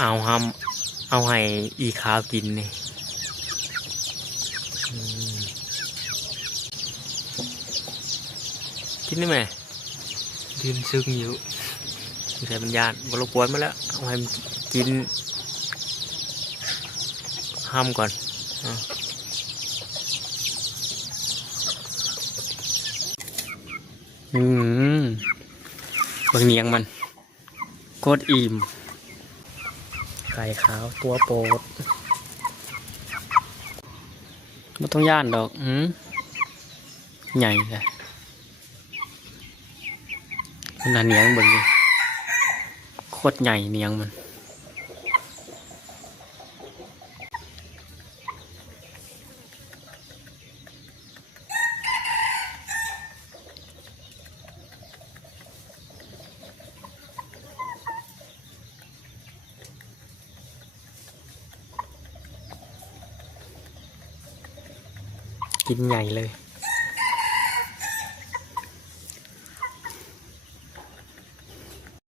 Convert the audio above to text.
เอาห้เอาให้อีขาวกินนี่กินได้ไหมยืนซึ้งอยู่ใส่บรรยาบรบกวนมาแล้วเอาให้กินห้ามก่อนบางเนียงมันโคตรอิ่มไข่ขาวตัวโปรดไม่ต้องย่านดอกใหญ่เลยมันเนียงบนนี้โคตรใหญ่เนียงมันกินใหญ่เลย